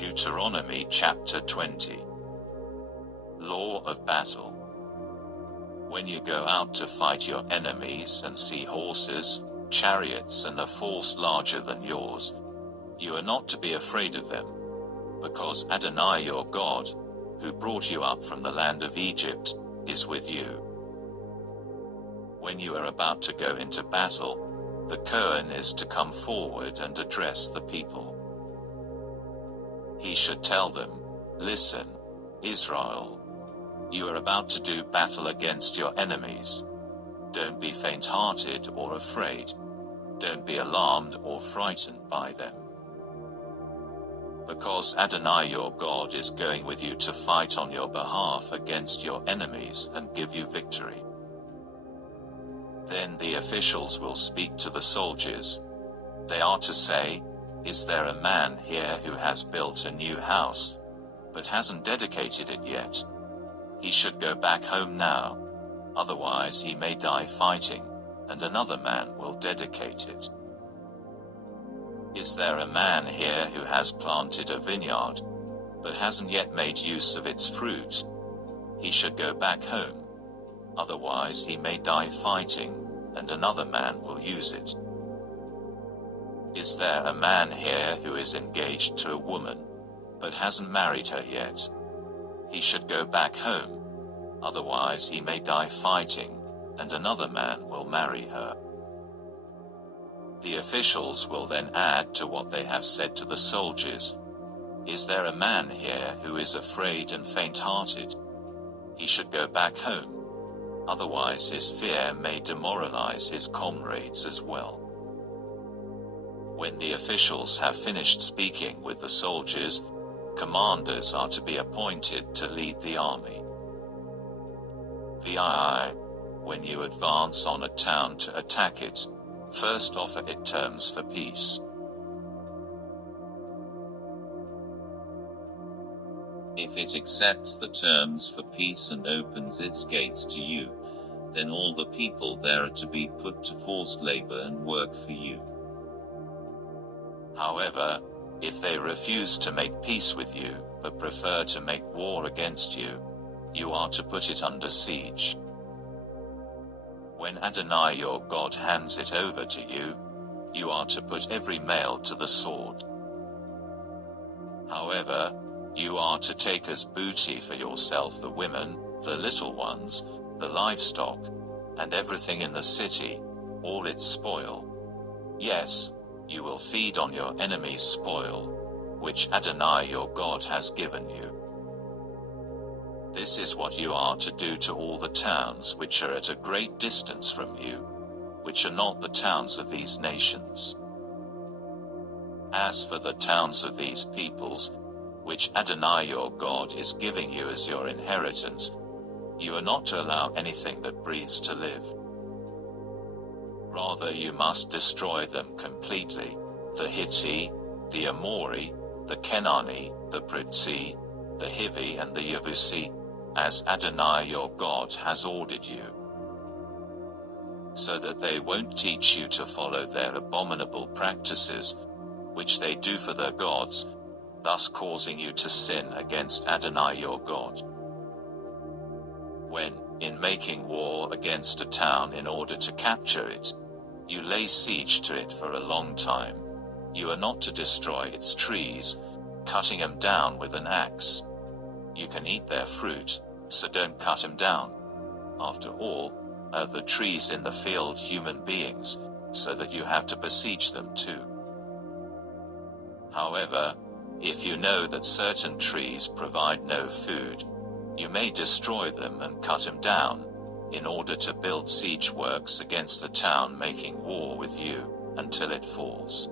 Deuteronomy chapter 20. Law of battle. When you go out to fight your enemies and see horses, chariots and a force larger than yours, you are not to be afraid of them, because Adonai your God, who brought you up from the land of Egypt, is with you. When you are about to go into battle, the Kohen is to come forward and address the people. He should tell them, "Listen, Israel, you are about to do battle against your enemies. Don't be faint-hearted or afraid. Don't be alarmed or frightened by them. Because Adonai your God is going with you to fight on your behalf against your enemies and give you victory." Then the officials will speak to the soldiers. They are to say, "Is there a man here who has built a new house, but hasn't dedicated it yet? He should go back home now, otherwise he may die fighting, and another man will dedicate it. Is there a man here who has planted a vineyard, but hasn't yet made use of its fruit? He should go back home, otherwise he may die fighting, and another man will use it. Is there a man here who is engaged to a woman, but hasn't married her yet? He should go back home, otherwise he may die fighting, and another man will marry her." The officials will then add to what they have said to the soldiers, "Is there a man here who is afraid and faint-hearted? He should go back home, otherwise his fear may demoralize his comrades as well." When the officials have finished speaking with the soldiers, commanders are to be appointed to lead the army. VII. When you advance on a town to attack it, first offer it terms for peace. If it accepts the terms for peace and opens its gates to you, then all the people there are to be put to forced labor and work for you. However, if they refuse to make peace with you, but prefer to make war against you, you are to put it under siege. When Adonai your God hands it over to you, you are to put every male to the sword. However, you are to take as booty for yourself the women, the little ones, the livestock, and everything in the city, all its spoil. Yes, you will feed on your enemy's spoil, which Adonai your God has given you. This is what you are to do to all the towns which are at a great distance from you, which are not the towns of these nations. As for the towns of these peoples, which Adonai your God is giving you as your inheritance, you are not to allow anything that breathes to live. Rather you must destroy them completely, the Hittite, the Amori, the Kenani, the Pritzi, the Hivi and the Yevusi, as Adonai your God has ordered you, so that they won't teach you to follow their abominable practices, which they do for their gods, thus causing you to sin against Adonai your God. When, in making war against a town in order to capture it, you lay siege to it for a long time, you are not to destroy its trees, cutting them down with an axe. You can eat their fruit, so don't cut them down. After all, are the trees in the field human beings, so that you have to besiege them too? However, if you know that certain trees provide no food, you may destroy them and cut them down, in order to build siege works against the town making war with you, until it falls.